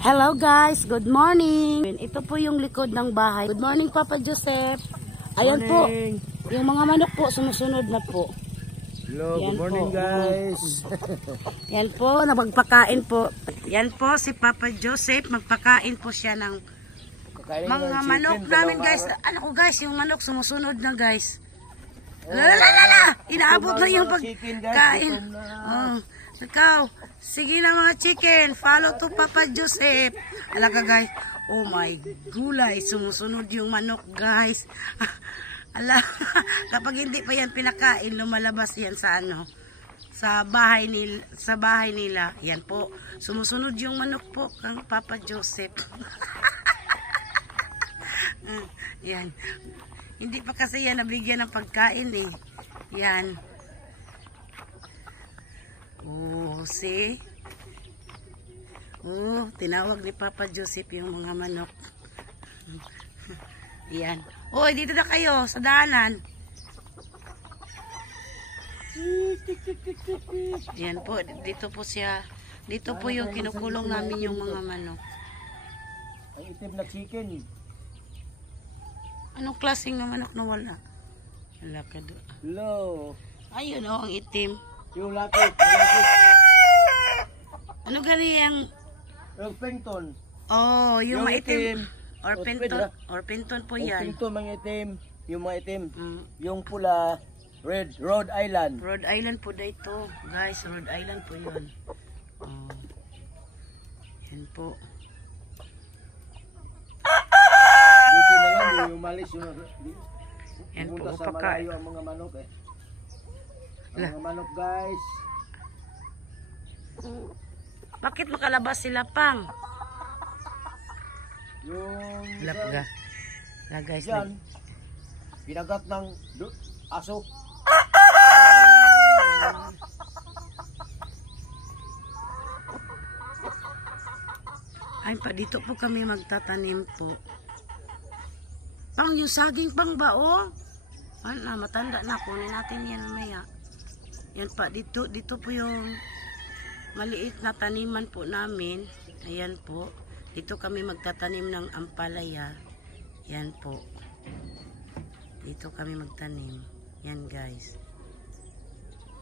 Hello guys, good morning. Ito po yung likod ng bahay. Good morning Papa Joseph. Ayan po, yung mga manok po sumusunod na po. Hello, good morning guys. Yan po, magpakain po. Yan po si Papa Joseph, magpakain po siya ng mga manok namin guys. Ano ko guys, yung manok sumusunod na guys. Inaabot na yung pagkain. Ikaw, sige na mga chicken, follow to Papa Joseph. Alaga guys, oh my gulay, sumusunod yung manok guys. Ala, kapag hindi pa yan pinakain, lumalabas yan sa ano, sa bahay nila. Yan po, sumusunod yung manok po kang Papa Joseph. Yan. Hindi pa kasi yan nabigyan ng pagkain eh. Yan. Oh, see? Oh, tinawag ni Papa Joseph yung mga manok. Yan. Oh, dito na kayo sa daanan. Yan po, dito po siya. Dito po yung kinukulong namin yung mga manok. Ang itim na chicken. Anong klaseng na manok na wala? Wala ka doon. Hello. Ayun oh, ang itim. Yung lapit. Ano gani yung... Yung penton. Oh, yung maitim. Orpenton. Orpenton po yan. Orpenton, mga itim. Yung mga itim. Yung pula, Rhode Island. Rhode Island po dito. Guys, Rhode Island po yun. Oh. Yan po. Buti na lang, yung malis yung... Yan po, sa malayo ang mga manok eh. Ang mga manok guys. Bakit makalabas sila pang? Yung... Lapga. La guys. Yan. Pinagat ng aso. Ay pa, dito po kami magtatanim po. Pang yung saging pang ba oh? Ano, matanda na. Kunin natin yan mamaya. Yan pa, dito po yung maliit na taniman po namin. Ayan po. Dito kami magtatanim ng ampalaya. Yan po. Dito kami magtanim. Yan guys.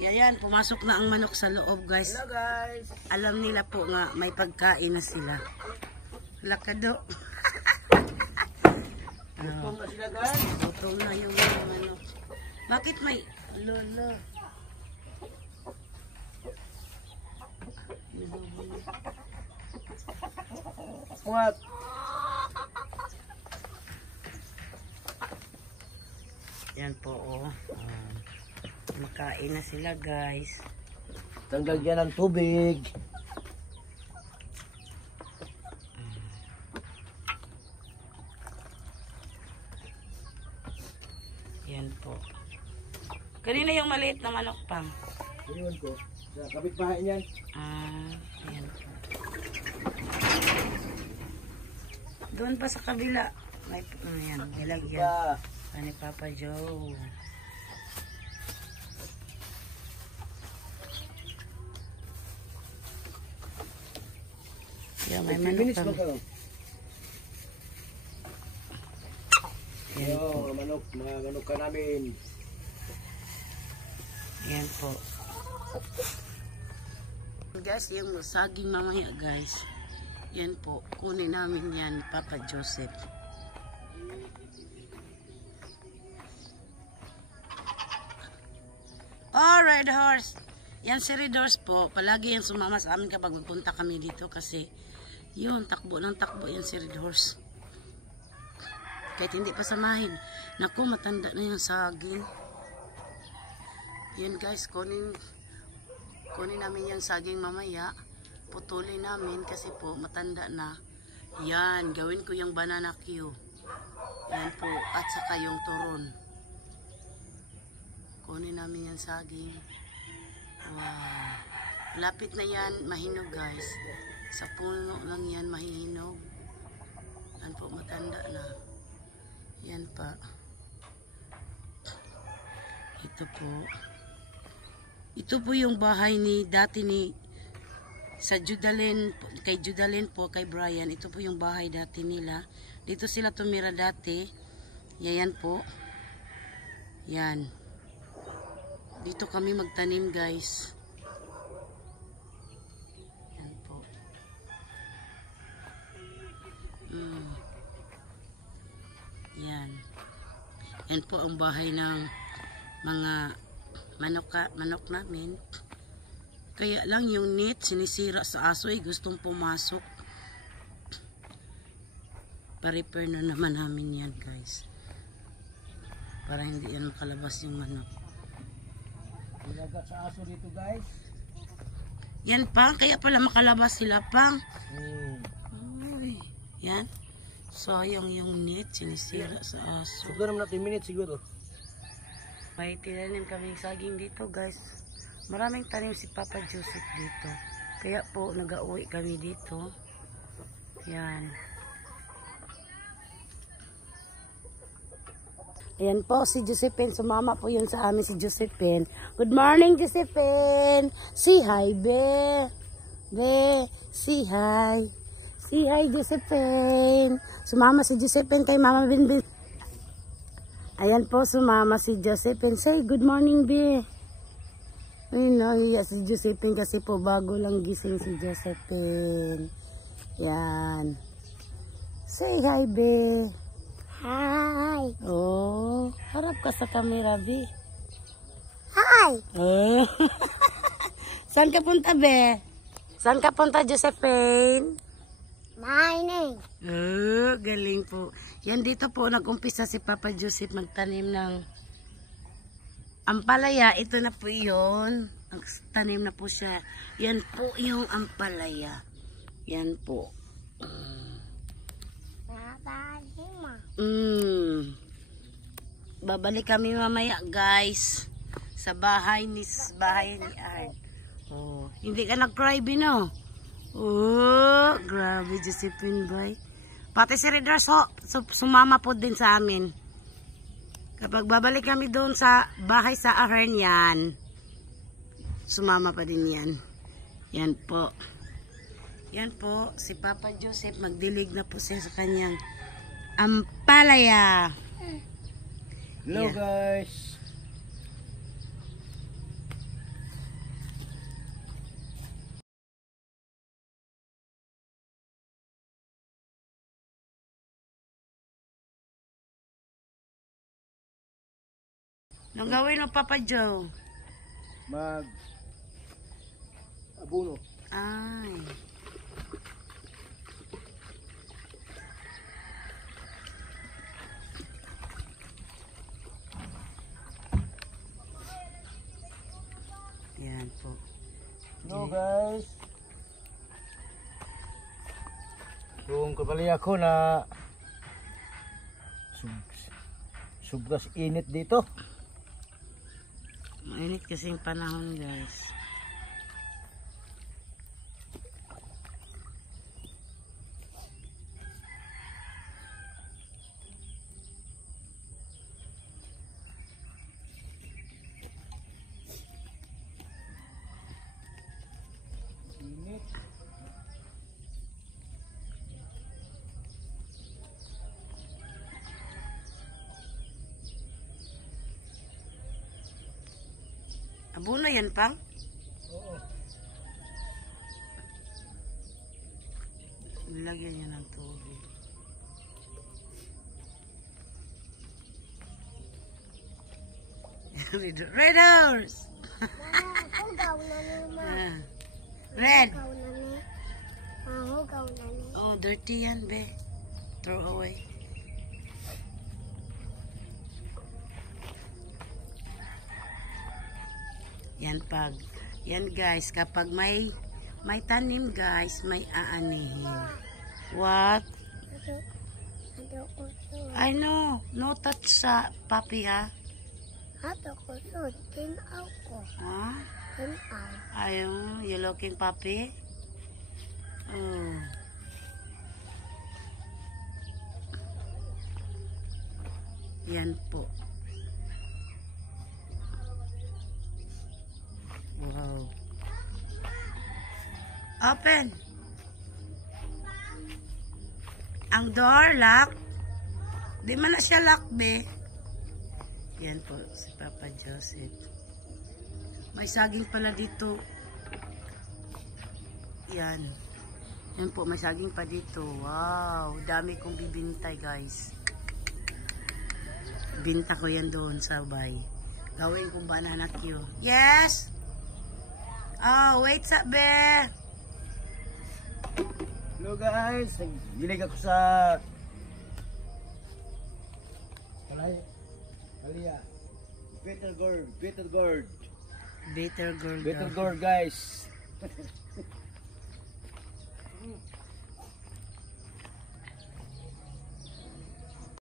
Yan, pumasok na ang manok sa loob guys. Hello guys. Alam nila po nga may pagkain na sila. Lakado. Gutom na sila guys. Gutom na yung mga manok. Bakit may lolo? What? Yan po oh. Makain na sila guys. Tanggal dyan ng tubig. Yan po. Kanina yung maliit na manok pang. Ayun ko. Sa kapitbahay niyan. Ayan po. Doon pa sa kabila. May, ayan, nilagyan. Ani Papa Joe. Yan, may manok pang. Yan po. Mga manok ka namin. Yan po. Guys, yung saging mamaya guys. Yan po. Kunin namin yan, Papa Joseph. Oh, Red Horse. Yan si Red Horse po. Palagi yung sumama sa amin kapag magpunta kami dito kasi yun, takbo ng takbo yan si Red Horse. Kahit hindi pa samahin. Naku, matanda na yung saging. Yan guys, kunin namin yung saging mamaya. Putulin namin kasi po matanda na. Yan, gawin ko yung banana Q. Yan po, at saka yung turon. Kunin namin yung saging. Wow. Lapit na yan, mahinog guys. Sa puno lang yan, mahihinog. Yan po, matanda na. Yan pa. Ito po. Ito po yung bahay dati ni sa Judalyn, kay Judalyn po, kay Brian, ito po yung bahay dati nila. Dito sila tumira dati. Yan po. Yan. Dito kami magtanim, guys. Yan po. Yan. Yan po ang bahay ng mga manok namin. Kaya lang yung net sinisira sa aso ay gustong pumasok. Pa-repair na naman namin yan, guys. Para hindi yan makalabas yung manok. Ilagat sa aso dito, guys. Yan pang, kaya pala makalabas sila pang. Ay, yan. Sayang yung net sinisira sa aso. Siguro naman natin minutes siguro. May tinanim kaming saging dito, guys. Maraming tanim si Papa Joseph dito. Kaya po, nag-uwi kami dito. Yan. Ayan po, si Josephine. Sumama po yun sa amin si Josephine. Good morning, Josephine. Say hi, be. Be, say hi. Say hi, Josephine. Sumama si Josephine kay Mama Binbin. Ayan po, sumama si Josephine. Say good morning, be. Ay, nahiya si Josephine kasi po bago lang gising si Josephine. Yan. Say hi, be. Hi. Oh, harap ka sa camera, be. Hi. Oh. Saan ka punta, be? Saan ka punta, Josephine? Mining. Oh, galing po. Yan dito po, nag-umpisa si Papa Joseph magtanim ng ampalaya. Ito na po yun. Tanim na po siya. Yan po yung ampalaya. Yan po. Babalik kami mamaya, guys. Sa bahay ni Art. Oh, hindi ka nag-cry, Bino. Oh, grabe, Josephine, boy. Pati si Redras, sumama po din sa amin. Kapag babalik kami doon sa bahay sa Ahern, yan. Sumama pa din yan. Yan po. Yan po, si Papa Joseph, magdilig na po siya sa kanyang ampalaya. Hello, guys. Anong gawin mo, Papa Joe? Abono. Ay. Yan po. Hello, guys. Kung kapalaya ko na subras init dito. Mainit kasing panahon, guys. Init. Abono yan, pang? Oo. Nilagyan niya ng tubig. Reders! Red! Oh, dirty yan, be. Throw away. Yan guys, kapag may tanim, guys, may aanihin. What? I know. No touch sa papi, ha? Huh? Ayaw, you looking papi? Oh. Yan po. Wow. Open. Ang door lock. Di man na siya lock, be. Yan po, si Papa Joseph. May saging pala dito. Yan. Yan po, may saging pa dito. Wow, dami kong bibintay, guys. Binta ko yan doon sa bay. Gawin kong banana Q. Yes! Oh, wait sa be. Hello guys, nagbilig ako sa Kalia. Better gourd. Bitter girl. Better gourd guys.